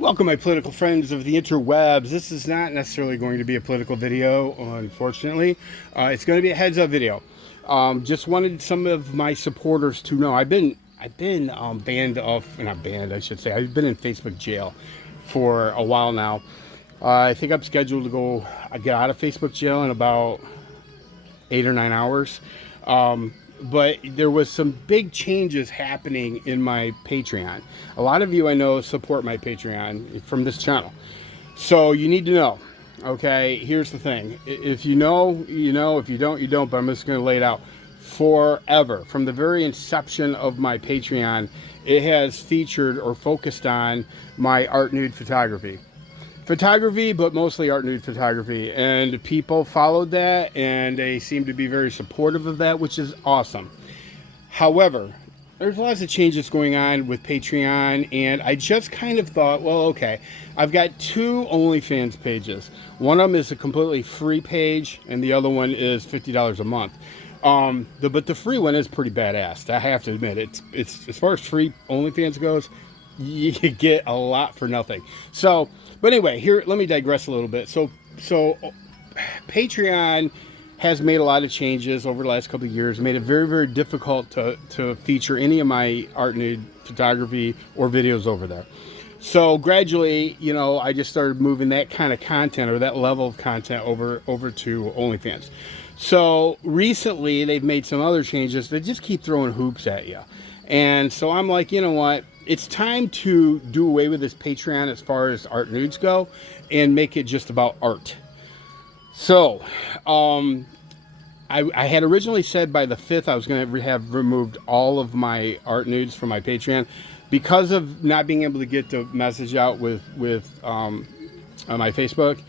Welcome, my political friends of the interwebs. This is not necessarily going to be a political video, unfortunately. It's going to be a heads-up video. Just wanted some of my supporters to know I've been banned off, not banned, I should say. I've been in Facebook jail for a while now. I think I'm scheduled to go get out of Facebook jail in about 8 or 9 hours. But there was some big changes happening in my Patreon. A lot of you I know support my Patreon from this channel. So you need to know, okay? Here's the thing. If you know, you know. If you don't, you don't. But I'm just going to lay it out. Forever, from the very inception of my Patreon, it has featured or focused on my art nude photography, but mostly art nude photography, and people followed that and they seem to be very supportive of that, which is awesome. However, there's lots of changes going on with Patreon, and I just kind of thought, well, okay, I've got two OnlyFans pages. One of them is a completely free page and the other one is $50 a month. But the free one is pretty badass, I have to admit. It's as far as free OnlyFans goes, you get a lot for nothing. So, but anyway, here, let me digress a little bit. So Patreon has made a lot of changes over the last couple of years, made it very, very difficult to feature any of my art nude photography or videos over there. So gradually, you know, I just started moving that kind of content or that level of content over to OnlyFans. So recently they've made some other changes that just keep throwing hoops at you. And so I'm like, you know what? It's time to do away with this Patreon as far as art nudes go and make it just about art. So, I had originally said by the 5th I was going to have removed all of my art nudes from my Patreon. Because of not being able to get the message out with on my Facebook,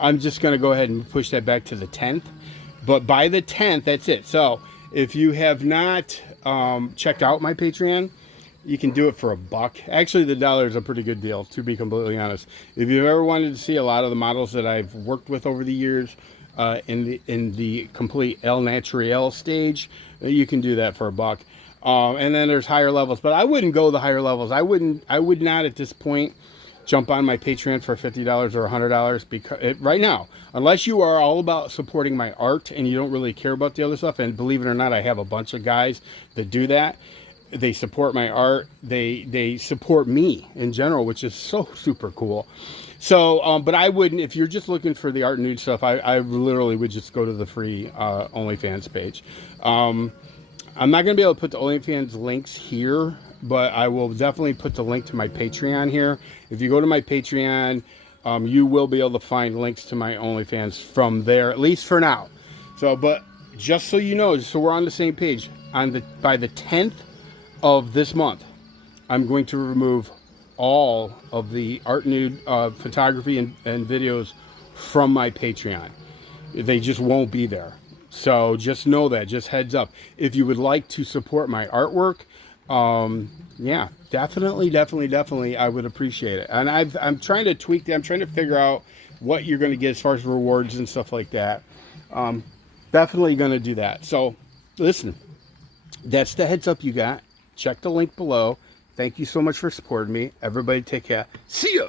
I'm just going to go ahead and push that back to the 10th. But by the 10th, that's it. So if you have not checked out my Patreon, you can do it for $1. Actually, the $1 is a pretty good deal, to be completely honest. If you've ever wanted to see a lot of the models that I've worked with over the years in the complete El Naturel stage, you can do that for $1. And then there's higher levels, but I wouldn't go the higher levels. I would not at this point jump on my Patreon for $50 or $100 because right now, unless you are all about supporting my art and you don't really care about the other stuff. And believe it or not, I have a bunch of guys that do that. They support my art. They support me in general, which is so super cool. So, but I wouldn't, if you're just looking for the art nude stuff, I literally would just go to the free OnlyFans page. I'm not going to be able to put the OnlyFans links here, but I will definitely put the link to my Patreon here. If you go to my Patreon, you will be able to find links to my OnlyFans from there, at least for now. So, but just so you know, so we're on the same page, by the 10th of this month, I'm going to remove all of the art nude photography and videos from my Patreon. They just won't be there. So just know that, just heads up. If you would like to support my artwork, yeah, definitely, I would appreciate it. And I'm trying to tweak that. I'm trying to figure out what you're going to get as far as rewards and stuff like that. Definitely going to do that. So listen, that's the heads up you got. Check the link below. Thank you so much for supporting me. Everybody take care. See ya.